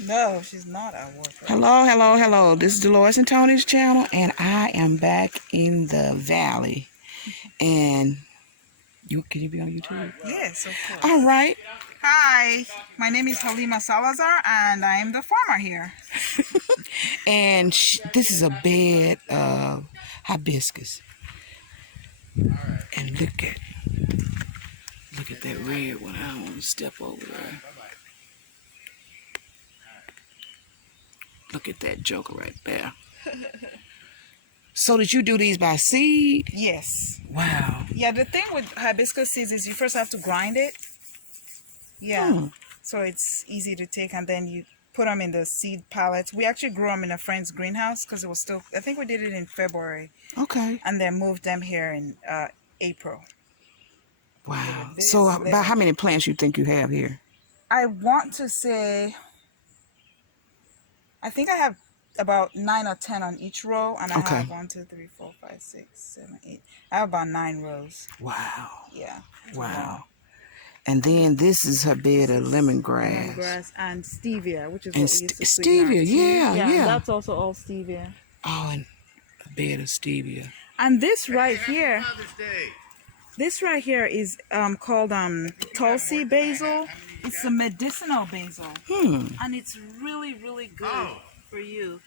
No, she's not at work. Right? Hello. This is Dolores and Tony's channel, and I am back in the valley. And can you be on YouTube? Yes, of course. All right. Hi, my name is Halima Salazar, and I am the farmer here. And this is a bed of hibiscus. And look at that red one. I don't want to step over there. Look at that joker right there. So did you do these by seed? Yes. Wow. Yeah, the thing with hibiscus seeds is you first have to grind it. Yeah. So it's easy to take, and then you put them in the seed pallets. We actually grew them in a friend's greenhouse because it was still, I think we did it in February. Okay. And then moved them here in April. Wow. So about how many plants you think you have here? I want to say, I think I have about 9 or 10 on each row, and I have 1, 2, 3, 4, 5, 6, 7, 8. I have about 9 rows. Wow. Yeah. Wow. And then this is her bed of lemongrass. Lemongrass and stevia, which is And what we used to stevia, yeah. That's also all stevia. Oh, and a bed of stevia. And this right here, is called Tulsi basil. It's a medicinal basil, and it's really, really good for you.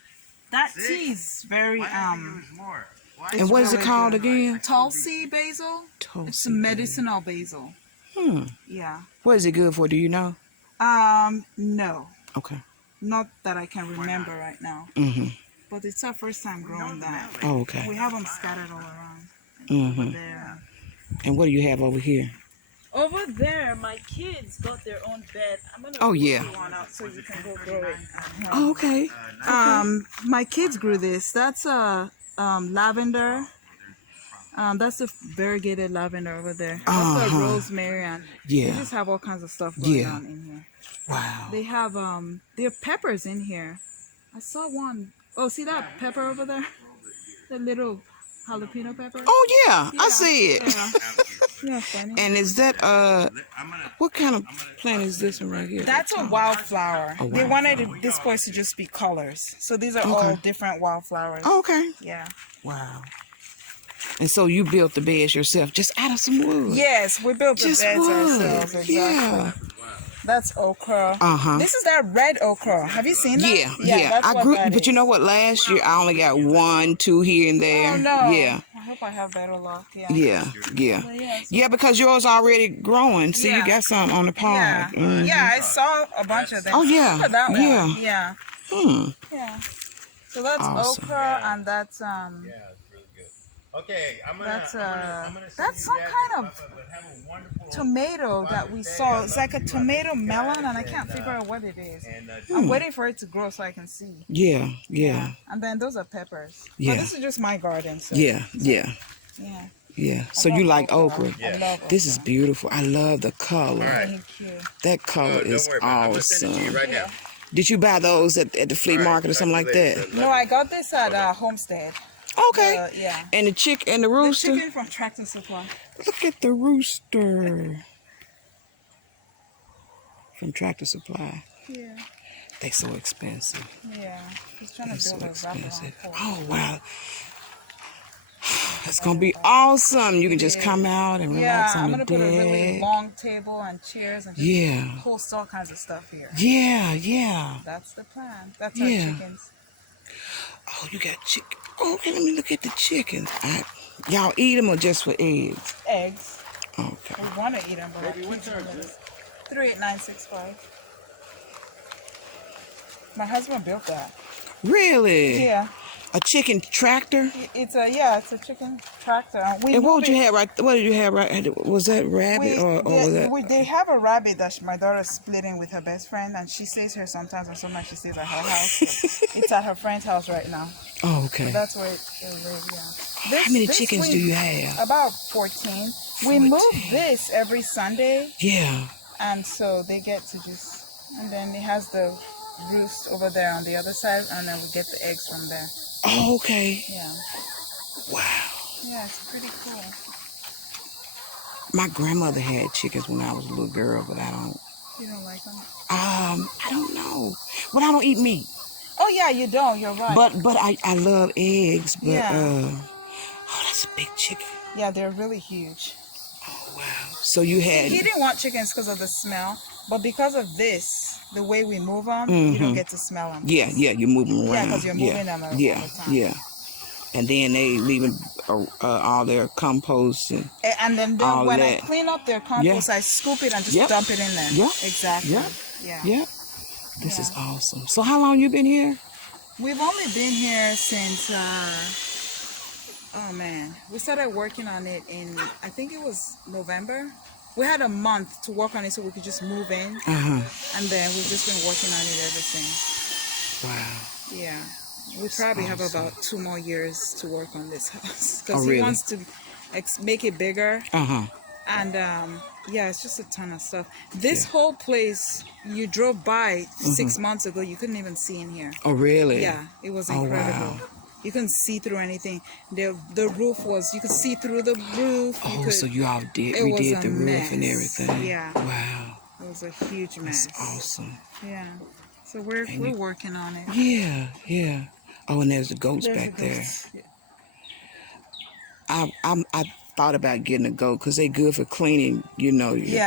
That tea is very And what is it called again? Tulsi basil. Tulsi. It's a medicinal basil. Yeah. What is it good for? Do you know? No. Okay. Not that I can remember right now. But it's our first time growing that. Oh, okay. We have them scattered all around. Over there. And what do you have over here? Over there, my kids got their own bed. I'm gonna one out so you can go grow it. Oh, okay. My kids grew this. That's lavender. That's the variegated lavender over there. That's a rosemary, and they just have all kinds of stuff going on in here. Wow. They have there are peppers in here. I saw one. Oh, see that pepper over there? The little jalapeno pepper. Oh yeah, I see it. Yeah, funny. And is that what kind of plant is this one right here? That's a wildflower. They wanted this place to just be colors, so these are all different wildflowers. Oh, okay. Yeah. Wow. And so you built the beds yourself, just out of some wood. Yes, we built the beds ourselves. Exactly. Yeah. That's okra. This is that red okra. Have you seen that? Yeah. That's I grew, that but you know what? Last year I only got 1, 2 here and there. Oh no. Yeah. I hope I have better luck. Yeah, because yours already growing. See, you got some on the pod. Yeah, I saw a bunch of them. Oh yeah. Look at that one. Yeah. Yeah. So that's okra, and that's Okay, that's some kind of tomato that we saw. It's like a tomato melon, and I can't figure out what it is. I'm waiting for it to grow so I can see. Yeah. And then those are peppers. Yeah. But this is just my garden. So. Yeah. So you like okra? I love okra. This is beautiful. I love the color. Thank you. That color is awesome. right now. Did you buy those at the flea market or something like that? No, I got this at Homestead. Okay. Yeah. And the chick and the rooster. The chicken from Tractor Supply. Look at the rooster from Tractor Supply. Yeah. They so expensive. Yeah. He's trying to build So a expensive. wraparound porch. Oh wow. It's gonna be awesome. You can just come out and relax on the I'm gonna put a really deck. long table and chairs and just host all kinds of stuff here. Yeah. That's the plan. That's our chickens. Oh, you got chicken. Oh, okay, let me look at the chickens. Y'all eat them or just for eggs? Eggs. Okay. We want to eat them, but our kids want it. 38965. My husband built that. Really? Yeah. A chicken tractor? It's a chicken tractor. And what did you have right? What did you have right? Was that rabbit or was that? They have a rabbit that my daughter's splitting with her best friend, and she stays here sometimes, and sometimes she stays at her house. It's at her friend's house right now. Oh, okay. So that's where it lives. Yeah. How many chickens do you have? About 14. We move this every Sunday. Yeah. And so they get to just, and then it has the roost over there on the other side, and then we get the eggs from there. Oh, okay. Yeah. Wow. Yeah, it's pretty cool. My grandmother had chickens when I was a little girl, but I don't. You don't like them? I don't know. But I don't eat meat. Oh yeah, you don't. You're right. But I love eggs. But Yeah. oh, that's a big chicken. Yeah, they're really huge. Oh wow. So you had. He didn't want chickens because of the smell, but because of this, the way we move them, you don't get to smell them. Yeah, you move them around. Yeah, because you're moving them all the time. Yeah. And then they leaving all their compost And then all when that. I clean up their compost, I scoop it and just dump it in there. Yeah. Exactly. Yeah. This is awesome. So how long you been here? We've only been here since, oh man, we started working on it in, I think it was November. We had a month to work on it so we could just move in. And then we've just been working on it ever since. Wow. Yeah. We probably have about 2 more years to work on this house. Because really? he wants to make it bigger. And yeah, it's just a ton of stuff. This whole place, you drove by 6 months ago, you couldn't even see in here. Oh, really? Yeah, it was incredible. Wow. You couldn't see through anything. The roof was, you could see through the roof. So you all redid the roof and everything. Yeah. Wow. It was a huge mess. That's awesome. Yeah. So we're working on it. Yeah. Oh, and there's the goats back there. I thought about getting a goat because they're good for cleaning, your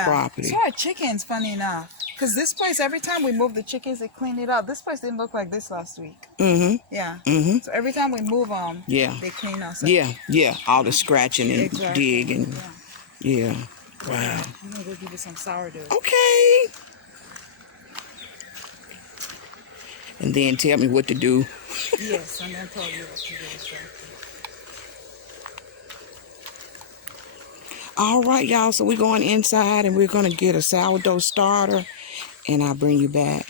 property. So our chickens, funny enough. Because this place, every time we move the chickens, they clean it up. This place didn't look like this last week. Yeah. So every time we move them, they clean us up. Yeah. All the scratching and digging. Yeah. Wow. I'm going to go give you some sourdough. Okay. And then tell me what to do. Yes, I'm going to tell you what to do. All right, y'all. So we're going inside and we're going to get a sourdough starter. And I'll bring you back.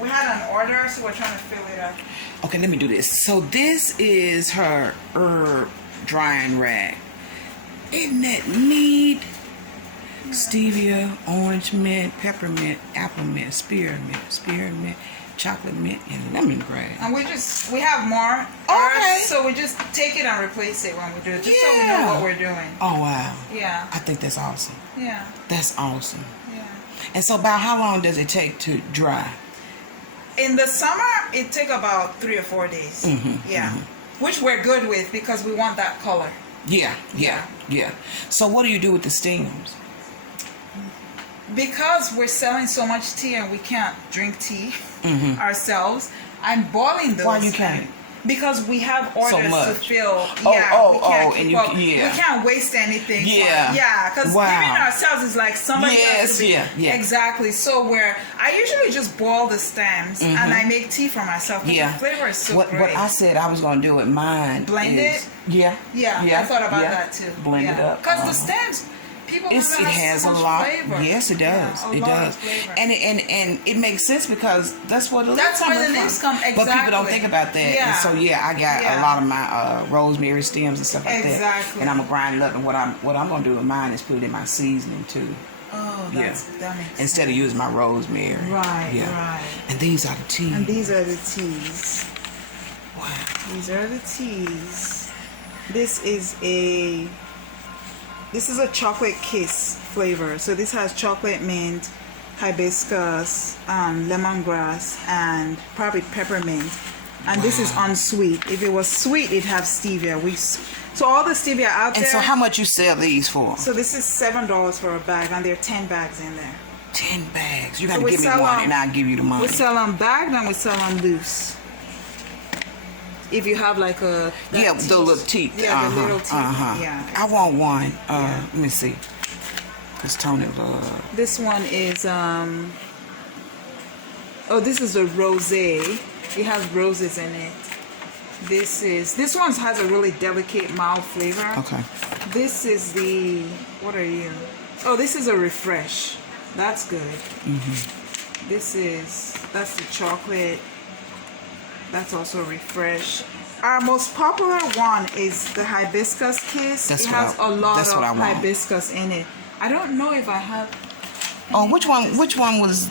We had an order, so we're trying to fill it up. Okay, let me do this. So this is her herb drying rack. Isn't that neat? Stevia, orange mint, peppermint, apple mint, spearmint, chocolate mint, and lemongrass. And we have more herbs, so we just take it and replace it when we do it, just so we know what we're doing. Oh, wow. Yeah. I think that's awesome. Yeah. That's awesome. Yeah. And so about how long does it take to dry? In the summer, it take about 3 or 4 days. Which we're good with because we want that color. Yeah. So what do you do with the stems? Because we're selling so much tea and we can't drink tea ourselves, I'm boiling those. Why you can't? Because we have orders to fill. We can't waste anything. Because giving ourselves is like somebody else. Exactly. So I usually just boil the stems and I make tea for myself. The flavor is so great. What I said I was going to do with mine. Blend it? Yeah. I thought about that too. Blend it up. Because the stems, it has so a lot. Flavor. Yes, it does. It does. And it makes sense because that's where the leaves come. Exactly. But people don't think about that. And so I got a lot of my rosemary stems and stuff like that. And I'm gonna grind it up. And what I'm gonna do with mine is put it in my seasoning too. Oh, that makes sense. Instead of using my rosemary. Right. And these are the teas. And these are the teas. Wow. These are the teas. This is a chocolate kiss flavor. So this has chocolate mint, hibiscus, lemongrass, and probably peppermint. And this is unsweet. If it was sweet, it'd have stevia. So all the stevia out there. And so how much you sell these for? So this is $7 for a bag, and there are 10 bags in there. 10 bags. You got to give me one, and I'll give you the money. We sell them bagged and we sell them loose. If you have like the little teeth. Yeah, the little teeth. Yeah. I want one. Let me see. Cause Tony loves. This one is this is a rosé. It has roses in it. This one has a really delicate, mild flavor. Okay. This is what are you? Oh, this is a refresh. That's good. That's the chocolate. That's also a refresh. Our most popular one is the hibiscus kiss. It has a lot of hibiscus in it. I don't know if I have. Oh, which one was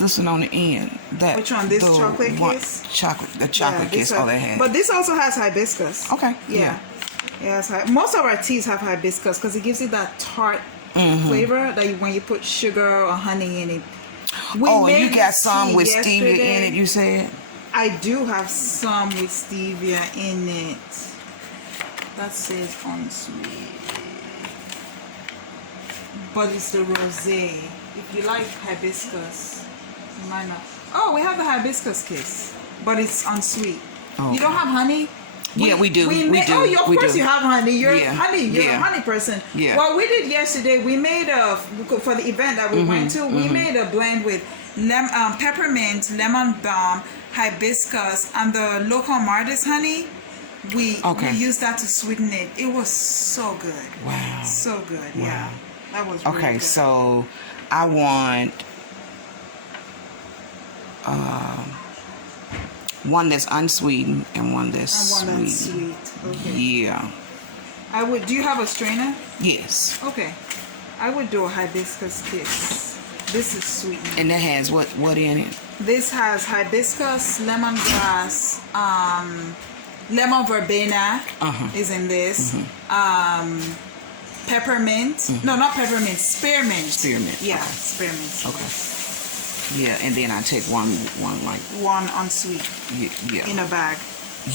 this one on the end? Which one? This chocolate kiss? The chocolate kiss. All they had. But this also has hibiscus. Okay. Yeah. Yes. Most of our teas have hibiscus because it gives it that tart flavor that when you put sugar or honey in it, Oh, and you made got this some tea with stevia in yesterday. it, you said? I do have some with stevia in it. That says unsweet. But it's the rosé. If you like hibiscus, you might not. Oh, we have the hibiscus kiss, but it's unsweet. Oh, You don't have honey? Yeah, we do. We do. Oh, of We course do. you have honey. You're Yeah. honey. You're Yeah. a honey person. Yeah. What we did yesterday, we made for the event that we went to. We made a blend with peppermint, lemon balm, hibiscus, and the local Mardis honey. We used that to sweeten it. It was so good. Wow. So good. Wow. Yeah. That was really Okay, good. so I want one that's unsweetened and one that's And one that's sweet. sweet. Okay. Yeah. I would. Do you have a strainer? Yes. Okay. I would do a hibiscus kiss. This is sweet. And that has what in it? This has hibiscus, lemongrass, lemon verbena is in this. Peppermint. No, not peppermint. Spearmint. Spearmint. Yeah, Okay. spearmint. Okay. Yeah, and then I take one like One unsweet yeah. in a bag.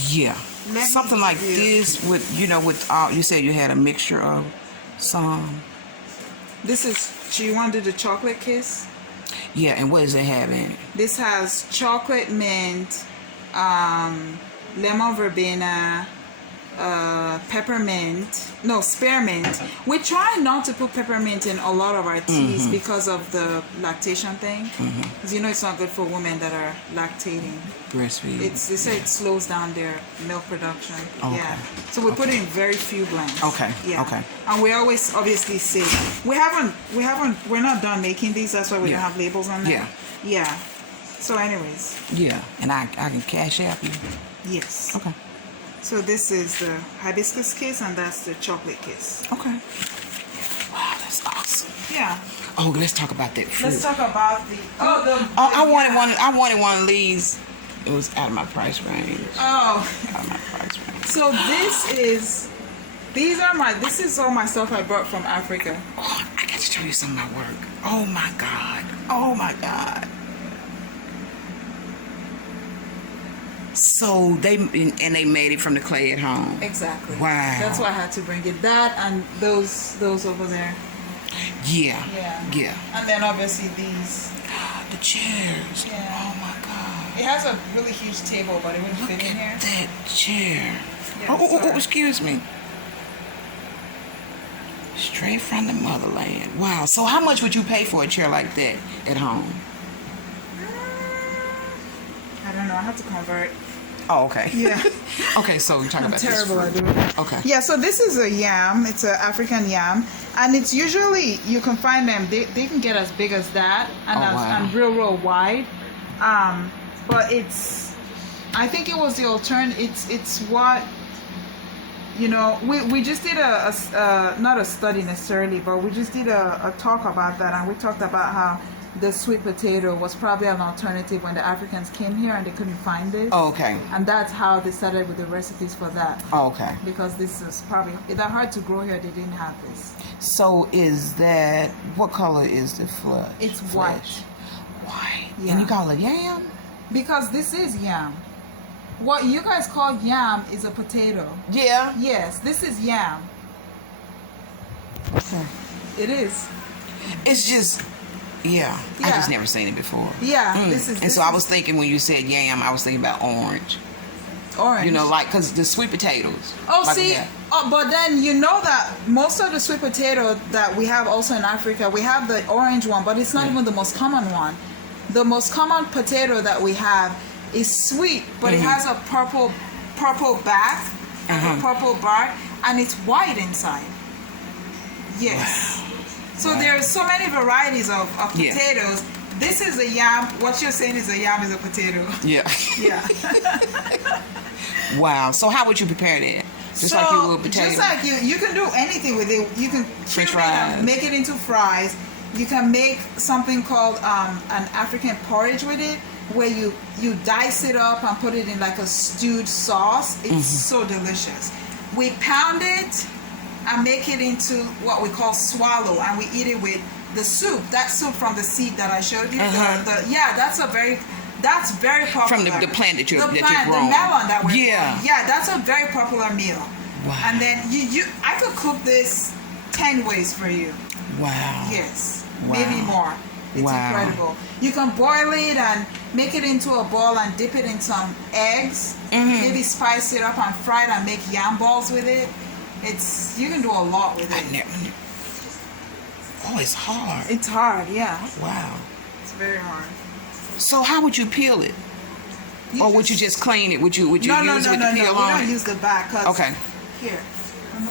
Yeah. Let me Something like give you- this with with all you said you had a mixture of some. This is. Do you want to do the chocolate kiss? Yeah, and what does it have in it? This has chocolate mint, lemon verbena, peppermint, no, spearmint. We try not to put peppermint in a lot of our teas because of the lactation thing. Because it's not good for women that are lactating. Breastfeed. They say it slows down their milk production. Okay. Yeah. So we put in very few blends. Okay. Yeah. Okay. And we always obviously say we're not done making these. That's why we don't have labels on them. Yeah. Yeah. So anyways, Yeah, and I can cash app you. yes. Okay. So this is the hibiscus kiss and that's the chocolate kiss. Okay. Wow, that's awesome. Yeah. Oh, let's talk about that fruit. Let's talk about I wanted one. I wanted one of these. It was out of my price range. Oh. Out of my price range. So this is all my stuff I brought from Africa. Oh, I got to show you some of my work. Oh my God. Oh my God. So they made it from the clay at home. Exactly. Wow. That's why I had to bring it. That and those over there. Yeah. Yeah. Yeah. And then obviously these. The chairs. Yeah. Oh my God. It has a really huge table, but it wouldn't Look fit in here. at that chair. Yeah, Oh, sorry. excuse me. Straight from the motherland. Wow. So how much would you pay for a chair like that at home? I don't know. I have to convert. Oh, okay. Yeah. Okay, so we're talking I'm about terrible this at fruit. doing it. Okay. Yeah, so this is a yam. It's an African yam. And it's usually, you can find them, they can get as big as that and, wow. and real wide. But I think it was the alternative. It's what, we just did not a study necessarily, but we just did a talk about that. And we talked about how the sweet potato was probably an alternative when the Africans came here and they couldn't find this. Oh, okay. And that's how they started with the recipes for that. Oh, okay. Because this is probably that hard to grow here. They didn't have this. So is that, what color is the flesh? It's white. White. Yeah. And you call it yam? Because this is yam. What you guys call yam is a potato. Yeah. Yes, this is yam. Okay. It is. It's just, yeah. I Yeah. just never seen it before. Yeah, And so I was thinking when you said yam, I was thinking about orange. orange. Because the sweet potatoes. Oh, like see, that. but then you know that most of the sweet potato that we have also in Africa, we have the orange one, but it's not even the most common one. The most common potato that we have is sweet, but it has a purple back, a purple bark, and it's white inside. Yes. Wow. So there's so many varieties of Yeah. potatoes. This is a yam. What you're saying is a yam is a potato. Yeah. Yeah. Wow. So how would you prepare that? Just like you would potato? Just like you can do anything with it. You can French cube it and fries. make it into fries. You can make something called an African porridge with it, where you dice it up and put it in like a stewed sauce. It's so delicious. We pound it and make it into what we call swallow, and we eat it with the soup, that soup from the seed that I showed you. Uh-huh. Yeah, that's very popular. From the plant that you're the that plant, you're growing. the melon that we're Yeah. growing. Yeah, that's a very popular meal. Wow. And then I could cook this 10 ways for you. Wow. Yes, Wow. maybe more. It's Wow. incredible. You can boil it and make it into a ball and dip it in some eggs. Mm-hmm. Maybe spice it up and fry it and make yam balls with it. You can do a lot with I it. never. Oh, it's hard. It's hard, yeah. Wow. It's very hard. So how would you peel it? Or would you just clean it? Would you No. use it with the We peel on don't it? use the back. 'Cause Okay. Here, I'm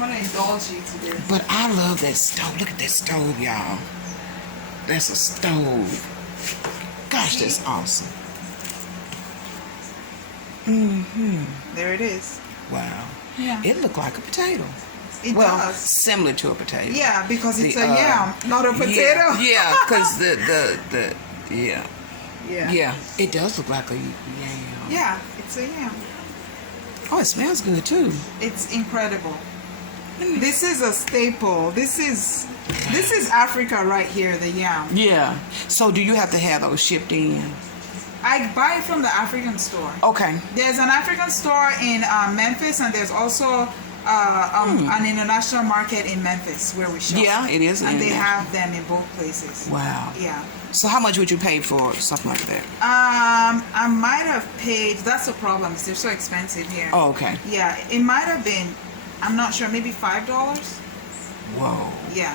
gonna indulge you today. But I love that stove. Look at that stove, y'all. That's a stove. Gosh, that's awesome. Mm-hmm. There it is. Wow. Yeah. It looked like a potato. It Well, does. similar to a potato. Yeah, because it's The, a yam, not a potato. Yeah, because yeah. Yeah. Yeah, it does look like a yam. Yeah, it's a yam. Oh, it smells good too. It's incredible. This is a staple. This is Africa right here, the yam. Yeah. So do you have to have those shipped in? I buy it from the African store. Okay. There's an African store in Memphis, and there's also an international market in Memphis where we shop. Yeah, it is. And they international. have them in both places. Wow. Yeah. So how much would you pay for something like that? I might have paid. That's the problem. They're so expensive here. Oh, okay. Yeah, it might have been. I'm not sure. Maybe $5. Whoa. Yeah.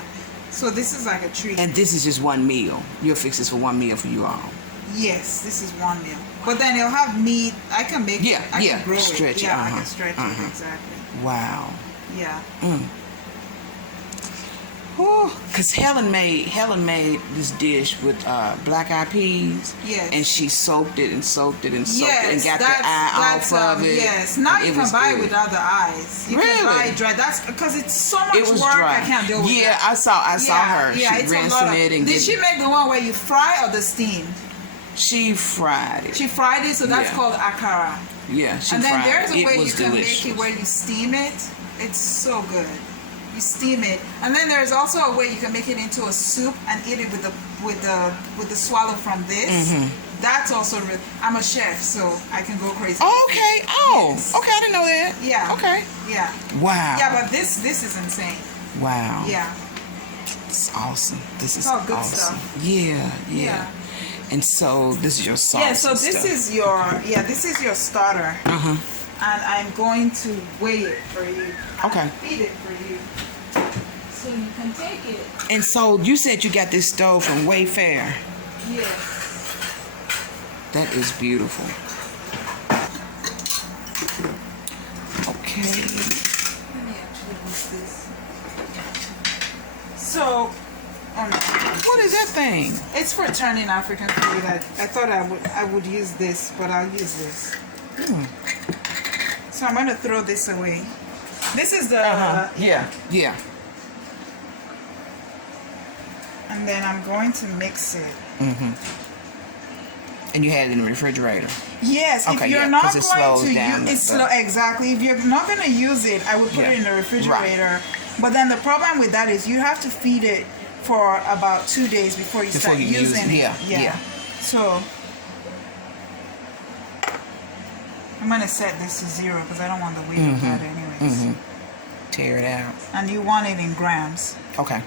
So this is like a treat. And this is just one meal. You'll fix this for one meal for you all. Yes, this is one meal. But then it'll have meat. I can make. Yeah, I yeah, can grow stretch it. it, Yeah, I uh-huh, can stretch uh-huh. it exactly. Wow. Yeah. Because Helen made this dish with black eyed peas. Yes. And she soaked it and soaked it and soaked it and Yes, got the eye off of it. yes. Now and you it can was buy it good. without the eyes. You Really? can buy it dry. That's because it's so much It was work. dry. I can't deal with Yeah, that. I saw her. Yeah, she it's a rinsing lot of. it and Did she make the one where you fry or the steam? she fried it. She fried it, so that's Yeah. called akara. Yeah, she And then fried there's it. a It way you was can delicious. make it where you steam it. It's so good. You steam it, and then there's also a way you can make it into a soup and eat it with the swallow from this. Mm-hmm. That's also real. I'm a chef, so I can go crazy. Oh, okay. Oh, Yes. okay. I didn't know that. Yeah. Okay. Yeah. Wow. Yeah, but this is insane. Wow. Yeah. It's awesome. This is Oh, good awesome. stuff. Yeah. Yeah. And so this is your sauce. Yeah. So and this stuff. is your starter, Uh-huh. and I'm going to weigh it for you. Okay. And feed it for you, so you can take it. And so you said you got this stove from Wayfair. Yes. That is beautiful. Okay. Let me actually use this. So, What is that thing? it's for turning African food. I thought I would use this, but I'll use this. So I'm going to throw this away. This is the Yeah. Yeah. and then I'm going to mix it. And you had it in the refrigerator. Yes, Okay, if you're yeah, not 'cause it going slows to down use the it's slow, stuff. exactly. If you're not going to use it, I would put Yeah. it in the refrigerator. But then the problem with that is you have to feed it for about 2 days before you Before start you use using it. it. Yeah. So I'm going to set this to 0 because I don't want the weight of that anyways. Tear it out. And you want it in grams. Okay.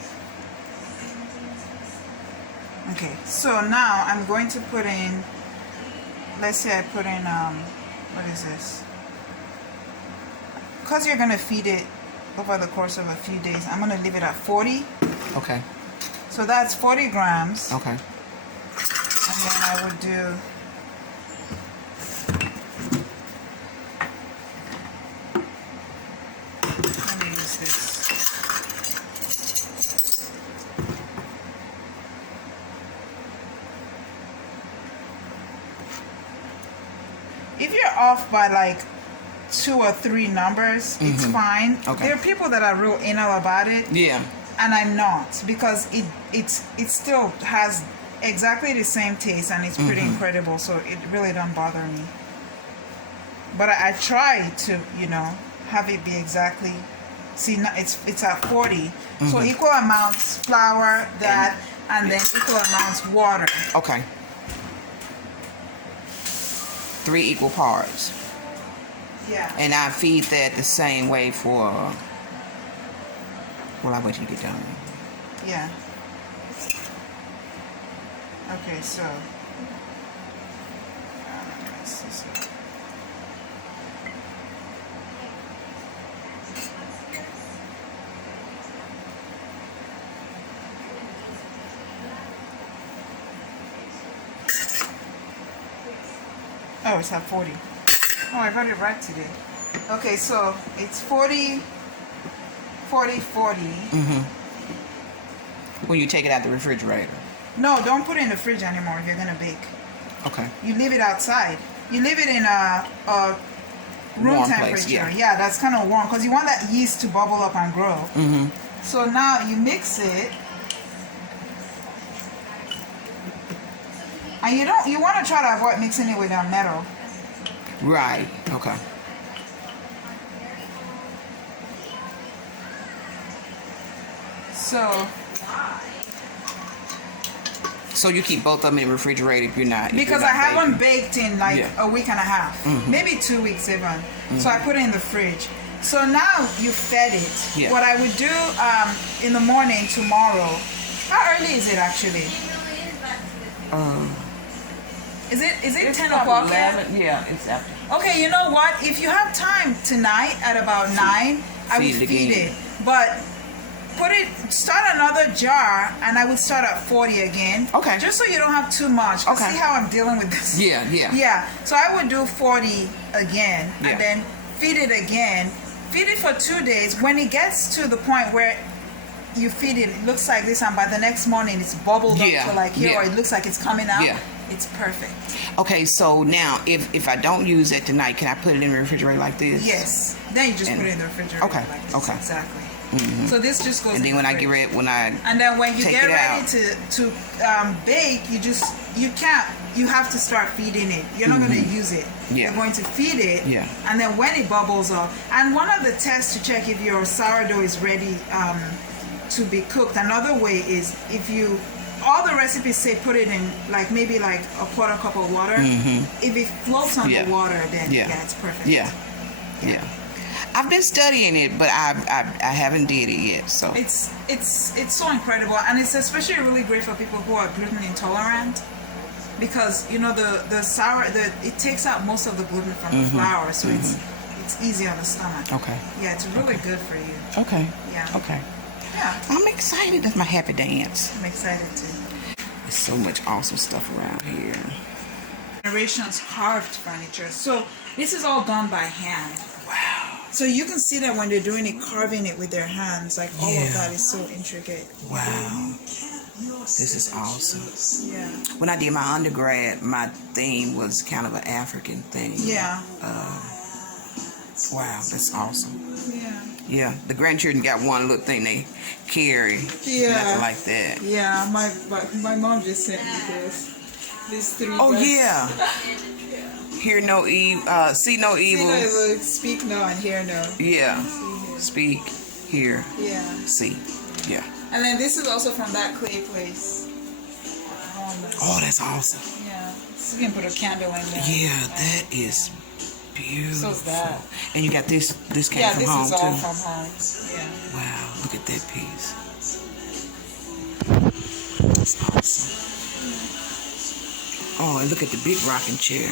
Okay, so now I'm going to put in, let's say I put in, what is this? Because you're going to feed it over the course of a few days, I'm going to leave it at 40. Okay. So that's 40 grams. Okay. And then I would do, let me use this. If you're off by like 2 or 3 numbers, it's fine. Okay. There are people that are real anal about it, Yeah. and I'm not, because it still has exactly the same taste and it's pretty incredible, so it really don't bother me. But I try to, have it be exactly See, it's at 40. So equal amounts flour, that, and then equal amounts water. Okay. 3 equal parts. Yeah. And I feed that the same way for. Well, I wait till you get done. Yeah. Okay, so. Oh, it's at 40. Oh, I got it right today. Okay, so it's 40, 40, 40. When you take it out the refrigerator. No, don't put it in the fridge anymore if you're going to bake. Okay. You leave it outside. You leave it in a room Warm temperature. place, yeah. Yeah, that's kind of warm because you want that yeast to bubble up and grow. So now you mix it. And you want to try to avoid mixing it with a metal. Right. Okay. So you keep both of them in the refrigerator if you're not. Because I have them baked in like Yeah. a week and a half, maybe 2 weeks even. So I put it in the fridge. So now you fed it. Yeah. What I would do in the morning tomorrow. How early is it actually? Is it 10 o'clock yet? Yeah, it's after. Okay, you know what? If you have time tonight at about 9, I would feed it. But start another jar, and I would start at 40 again. Okay. Just so you don't have too much. Okay. See how I'm dealing with this? Yeah. Yeah. So I would do 40 again, Yeah. and then feed it again. Feed it for 2 days. When it gets to the point where you feed it, it looks like this, and by the next morning it's bubbled up to like here, or it looks like it's coming out. Yeah. It's perfect. Okay, so now if I don't use it tonight, can I put it in the refrigerator like this? Yes. Then you just put it in the refrigerator. Okay, Like this. okay. Exactly. So this just goes. And then in when the I get fridge. ready, And then when you take get it ready out. to bake, you have to start feeding it. You're not going to use it. Yeah. You're going to feed it. Yeah. And then when it bubbles up, and one of the tests to check if your sourdough is ready to be cooked, another way is all the recipes say put it in maybe a quarter cup of water. If it floats on the water, then it's perfect. Yeah. I've been studying it, but I haven't did it yet. So it's so incredible, and it's especially really great for people who are gluten intolerant, because it takes out most of the gluten from the flour, so it's easy on the stomach. Okay. Yeah, it's really good for you. Okay. Yeah. Okay. Yeah. I'm excited. That's my happy dance. I'm excited too. There's so much awesome stuff around here. Generations carved furniture. So this is all done by hand. Wow. So you can see that when they're doing it, carving it with their hands, all of that is so intricate. Wow. This is awesome. Yeah. When I did my undergrad, my theme was kind of an African theme. Yeah. Wow, that's awesome. Yeah. Yeah, the grandchildren got one little thing they carry. Yeah. Nothing like that. Yeah, my mom just sent me this. These 3 Oh, books. yeah. Hear no evil, see no evil. See no evil, speak no, and hear no. Yeah. See, Speak, hear, yeah. see. Yeah. And then this is also from that clay place. Oh, that's awesome. Yeah. So you can put a candle in there. Yeah, that is beautiful. So's that. And you got this came Yeah, from this home is all too. from home. Yeah. Wow, look at that piece. That's awesome. Oh, and look at the big rocking chair.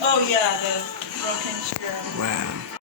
Oh yeah, the broken chair. Wow.